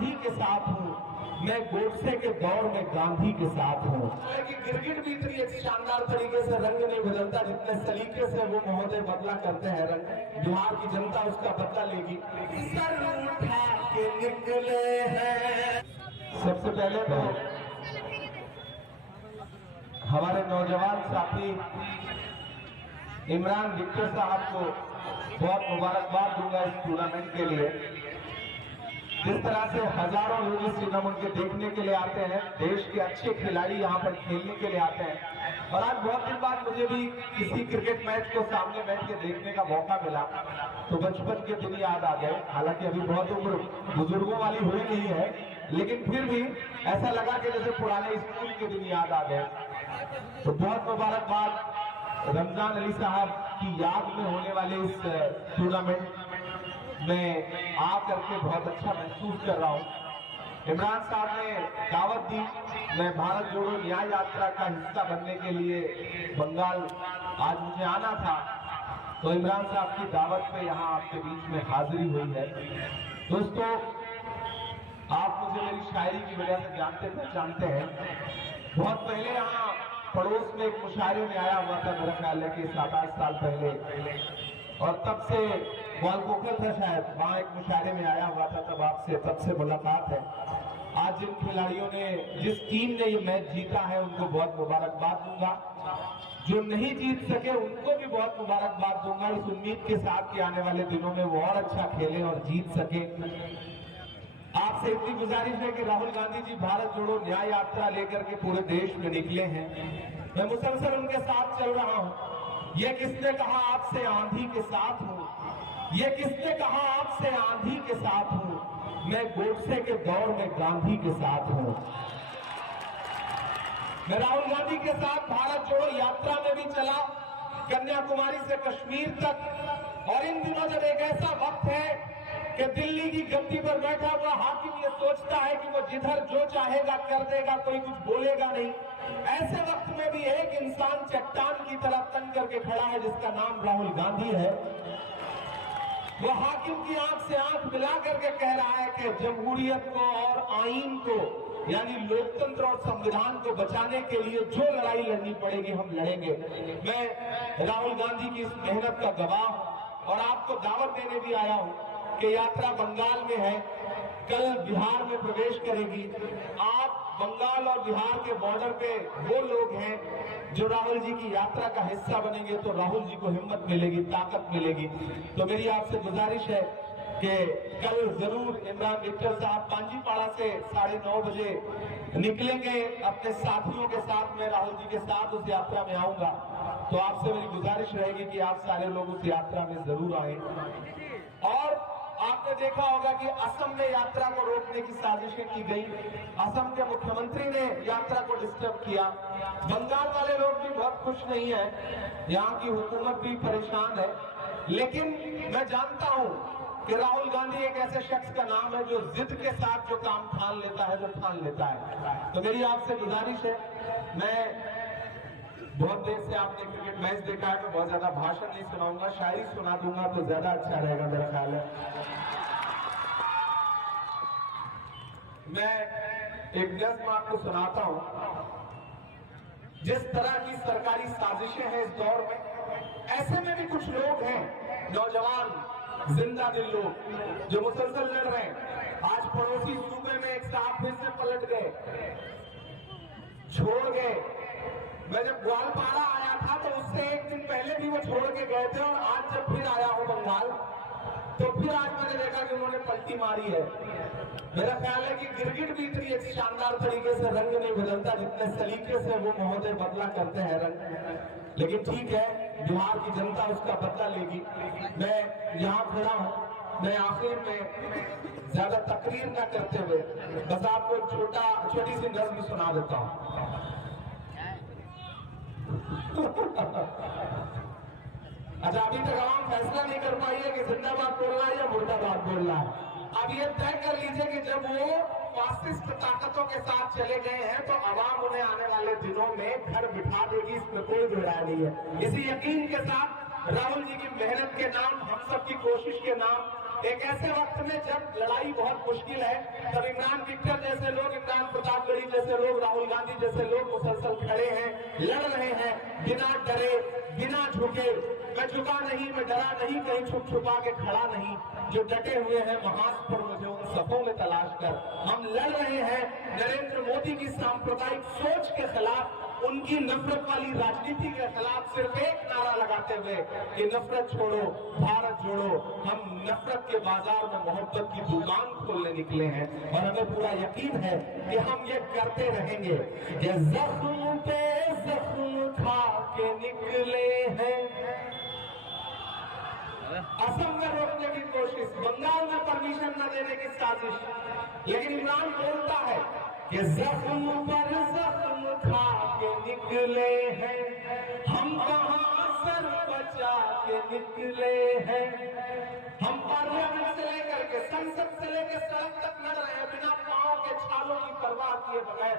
आंधी के साथ हूँ, मैं गोडसे के दौर में गांधी के साथ हूँ। कि गिरगिट भी इतनी एक शानदार तरीके से रंग नहीं बदलता जितने सलीके से वो महोदय बदला करते हैं रंग। बिहार की जनता उसका बदला लेगी। सर उठा के निकले हैं। सबसे पहले तो हमारे नौजवान साथी इमरान विक्टर साहब को बहुत मुबारकबाद दूंगा इस टूर्नामेंट के लिए। जिस तरह से हजारों लोग इस टूर्नामेंट के देखने के लिए आते हैं, देश के अच्छे खिलाड़ी यहाँ पर खेलने के लिए आते हैं। और आज बहुत दिन बाद मुझे भी किसी क्रिकेट मैच को सामने बैठ के देखने का मौका मिला तो बचपन के दिन याद आ गए। हालांकि अभी बहुत उम्र बुजुर्गों वाली हुई नहीं है, लेकिन फिर भी ऐसा लगा कि जैसे पुराने स्कूल के दिन याद आ गए। तो बहुत मुबारकबाद रमजान अली साहब की याद में होने वाले इस टूर्नामेंट में आ करके बहुत अच्छा महसूस कर रहा हूं। इमरान साहब ने दावत दी, मैं भारत जोड़ो न्याय यात्रा का हिस्सा बनने के लिए बंगाल आज मुझे आना था, तो इमरान साहब की दावत पे यहाँ आपके बीच में हाजिरी हुई है। दोस्तों, आप मुझे मेरी शायरी की वजह से जानते हैं। बहुत पहले यहाँ पड़ोस में एक मुशायरे में आया हुआ था, मेरा ख्याल है कि 7-8 साल पहले, और तब से ग्वालपोखर था शायद, वहां एक मुशायरे में आया हुआ था, तब से मुलाकात है। आज जिन खिलाड़ियों ने, जिस टीम ने ये मैच जीता है, उनको बहुत मुबारकबाद दूंगा। जो नहीं जीत सके उनको भी बहुत मुबारकबाद दूंगा, इस उम्मीद के साथ कि आने वाले दिनों में वो और अच्छा खेले और जीत सके। आपसे इतनी गुजारिश है कि राहुल गांधी जी भारत जोड़ो न्याय यात्रा लेकर के पूरे देश में निकले हैं, मैं मुसलसल उनके साथ चल रहा हूं। ये किसने कहा आपसे आंधी के साथ हूं, ये किसने कहा आपसे आंधी के साथ हूं, मैं गोडसे के दौर में गांधी के साथ हूं। मैं राहुल गांधी के साथ भारत जोड़ो यात्रा में भी चला, कन्याकुमारी से कश्मीर तक। और इन दिनों जब एक ऐसा वक्त है कि दिल्ली की गद्दी पर बैठा हुआ हाकिम ये सोचता है कि वो जिधर जो चाहेगा कर देगा, कोई कुछ बोलेगा नहीं, ऐसे वक्त में भी एक इंसान चट्टान की तरह तन करके खड़ा है जिसका नाम राहुल गांधी है। वो हाकिम की आंख से आंख मिला करके कह रहा है कि जमहूरियत को और आईन को, यानी लोकतंत्र और संविधान को बचाने के लिए जो लड़ाई लड़नी पड़ेगी हम लड़ेंगे। मैं राहुल गांधी की इस मेहनत का गवाह हूं और आपको दावत देने भी आया हूं कि यात्रा बंगाल में है, कल बिहार में प्रवेश करेगी। आप बंगाल और बिहार के बॉर्डर पे वो लोग हैं जो राहुल जी की यात्रा का हिस्सा बनेंगे, तो राहुल जी को हिम्मत मिलेगी, ताकत मिलेगी। तो मेरी आपसे गुजारिश है कि कल जरूर इमरान विक्टर साहब पांजीपाड़ा से 9:30 बजे निकलेंगे अपने साथियों के साथ, मैं राहुल जी के साथ उस यात्रा में आऊंगा। तो आपसे मेरी गुजारिश रहेगी कि आप सारे लोग उस यात्रा में जरूर आए। और आपने देखा होगा कि असम में यात्रा को रोकने की साजिशें की गई, असम के मुख्यमंत्री ने यात्रा को डिस्टर्ब किया। बंगाल वाले लोग भी बहुत खुश नहीं है, यहाँ की हुकूमत भी परेशान है। लेकिन मैं जानता हूं कि राहुल गांधी एक ऐसे शख्स का नाम है जो जिद के साथ जो काम ठान लेता है, जो ठान लेता है। तो मेरी आपसे गुजारिश है, मैं बहुत देर से आपने क्रिकेट मैच देखा है, मैं बहुत ज्यादा भाषण नहीं सुनाऊंगा, शायरी सुना दूंगा तो ज्यादा अच्छा रहेगा मेरा ख्याल है। मैं एक नज़्म आपको सुनाता हूं। जिस तरह की सरकारी साजिशें हैं इस दौर में, ऐसे में भी कुछ लोग हैं, नौजवान जिंदा दिल लोग जो मुसलसल लड़ रहे हैं। आज पड़ोसी सूबे में एक साहब फिर से पलट गए, छोड़ गए। मैं जब ग्वालपाड़ा आया था तो उससे एक दिन पहले भी वो छोड़ के गए थे, और आज जब फिर आया हूं बंगाल तो फिर आज मैंने देखा कि उन्होंने पलटी मारी है। मेरा ख्याल है कि गिरगिट भी इतनी एक शानदार तरीके से रंग नहीं बदलता जितने सलीके से वो महोदय बदला करते हैं रंग। लेकिन ठीक है, बिहार की जनता उसका बदला लेगी। मैं यहाँ खड़ा हूँ, मैं आखिर में ज्यादा तकरीर न करते हुए बस आपको छोटी सी नज़्म सुना देता हूँ। अच्छा, अभी तक आवाम फैसला नहीं कर पाई है कि जिंदाबाद बोलना है या मुर्दाबाद बोलना है। अब ये तय कर लीजिए कि जब वो फासिस्ट ताकतों के साथ चले गए हैं तो आवाम उन्हें आने वाले दिनों में घर बिठा देगी, इसमें कोई दो राय नहीं है। इसी यकीन के साथ राहुल जी की मेहनत के नाम, हम सब की कोशिश के नाम, एक ऐसे वक्त में जब लड़ाई बहुत मुश्किल है, तब इमरान विक्टर जैसे लोग, इमरान प्रतापगढ़ी जैसे लोग, राहुल गांधी जैसे लोग मुसलसल खड़े हैं, लड़ रहे हैं बिना डरे बिना झुके। मैं झुका नहीं, मैं डरा नहीं, कहीं छुप छुपा के खड़ा नहीं। जो डटे हुए हैं महाज पर मुझे उन सफों में तलाश कर। हम लड़ रहे हैं नरेंद्र मोदी की सांप्रदायिक सोच के खिलाफ, उनकी नफरत वाली राजनीति के खिलाफ सिर्फ एक नारा लगाते हुए कि नफरत छोड़ो भारत जोड़ो। हम नफरत के बाजार में मोहब्बत की दुकान खोलने निकले हैं और हमें पूरा यकीन है कि हम ये करते रहेंगे। ये जख्म पे जख्म खा के निकले हैं। असम में रोकने की कोशिश, बंगाल में परमिशन न देने की साजिश, लेकिन इमरान बोलता है कि जख्म पर जख्म खा के निकले हैं, हम कहां सर बचा के निकले हैं। हम पार्लियामेंट से लेकर के संसद से लेकर सड़क तक लड़ रहे हैं बिना पांव के छालों की परवाह किए बगैर,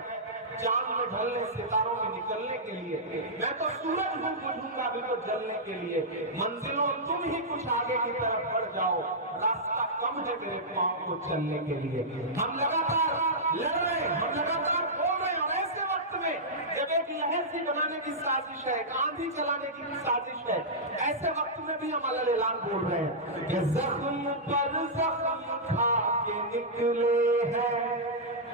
चांद में ढलने सितारों में निकलने के लिए। मैं तो सूरज हूं, बुझूंगा भी तो जलने के लिए। मंजिलों तुम ही कुछ आगे की तरफ बढ़ जाओ, रास्ता कम है मेरे पांव को चलने के लिए। हम लगातार लड़ रहे हैं, हम लगातार बोल रहे हैं। और ऐसे वक्त में जब एक लहर सी बनाने की साजिश है, एक आंधी चलाने की साजिश है, ऐसे वक्त में भी हम अलग ऐलान बोल रहे हैं कि जख्म पर जख्म खा के निकले हैं,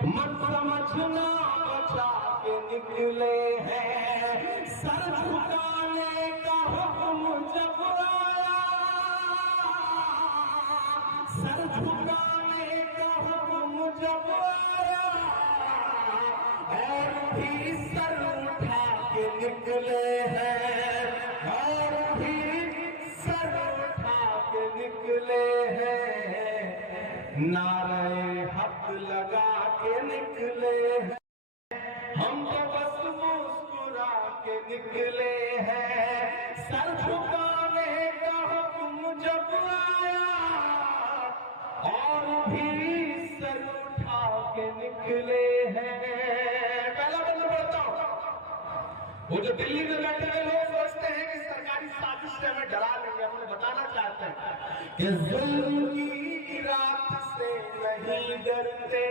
मत समझना बचा के निकले हैं। सर झुकाने का हुक्म जब आया, सर झुकाने का हुक्म जब आया, और भी सर उठा के निकले हैं, और भी सर उठा के निकले हैं। नारे हक लगा के निकले हैं, हम तो बस मुस्कुरा के निकले हैं। सर झुकाने का हुक्म जब आया, और भी सर उठा के निकले हैं। पहला बंद बोलता हूं, वो जो दिल्ली में बैठे हुए लोग सोचते हैं कि सरकारी साजिश से हमें डरा लेंगे, हम उन्हें बताना चाहते हैं कि जुल्म की रात से नहीं डरते,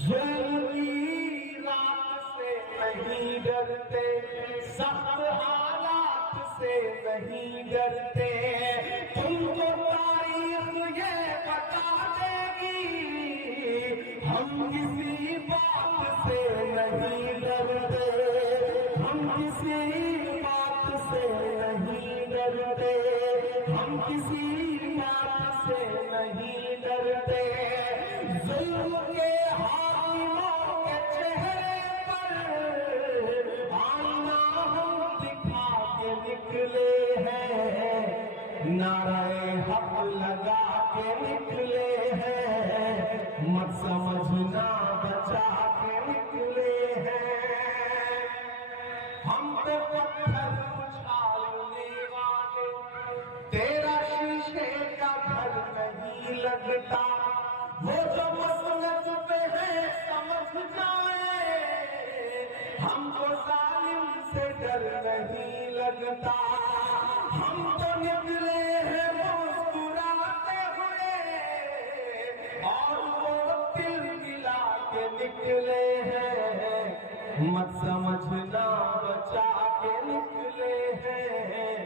जुल्म की रात से नहीं डरते, सख्त हालात से नहीं डरते। तुमको तारीख ये बता देगी, हम किसी बात से नहीं डरते, हम किसी बात से नहीं डरते, हम किसी बात से नहीं डरते। जुल्म के हाकिमों के चेहरे पर आईना हम दिखा के निकले हैं, नारे हक लगा के निकले हैं, मत समझना बचा के निकले हैं। हम पे पत्थर उछालने वाले, तेरा शीशे का घर नहीं लगता, वो जो मसलत पे है समझ जाए, हमको जालिम से डर नहीं लगता। हम तो निकले हैं मुस्कुराते हुए, और वो दिल मिला के निकले हैं, मत समझना बचा के निकले हैं,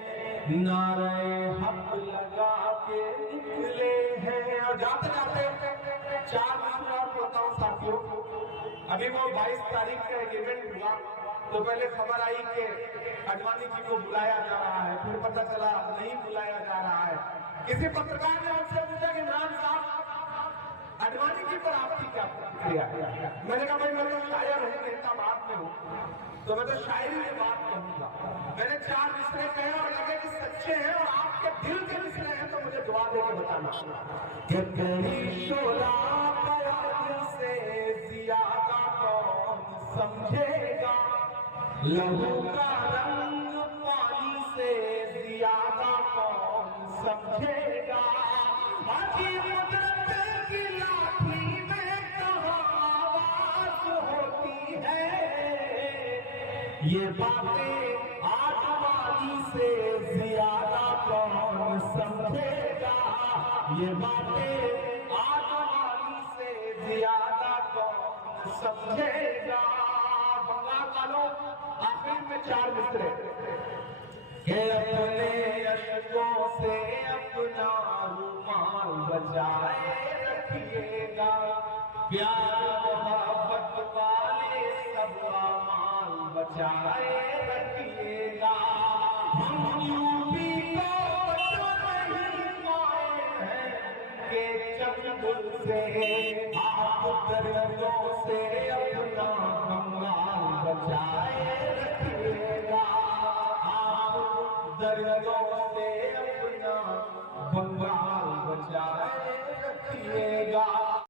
नारे हक लगा के निकले हैं। और जाते जाते 4 बात और बताऊं साथियों, अभी वो 22 तारीख का एक इवेंट हुआ, तो पहले खबर आई कि आडवाणी जी को बुलाया जा रहा है, फिर पता चला नहीं बुलाया जा रहा है। किसी पत्रकार ने मुझसे पूछा कि इमरान साहब आडवाणी जी पर आपकी क्या प्रतिक्रिया है? मैंने कहा भाई मैं तो शायर हूँ, नेता बाद में हूँ, तो मैं तो शायरी में बात कहूंगा। मैंने 4 मिसरे कहे और लगे कि सच्चे हैं और आपके दिल के मिसरे हैं, तो मुझे दुआ देकर बताना कि कहीं शोला प्यार से ज्यादा कौन समझेगा, लहू का रंग पानी से ज्यादा कौन समझेगा, बाकी कुदरत की लाठी में कहाँ आवाज होती है, ये बातें आठवाली से ज्यादा कौन समझेगा, ये बातें आजमानी से ज्यादा कौन समझेगा। बंगाल वालों आखिर में 4 मिसरे के अपने अशकों से अपना रुमाल बचाए रखिएगा। प्यार मोहब्बत वाले सब माल बचाए रखिएगा। हम यूपी को नहीं पाए हैं के चंगुल से आप दर्दों से अपना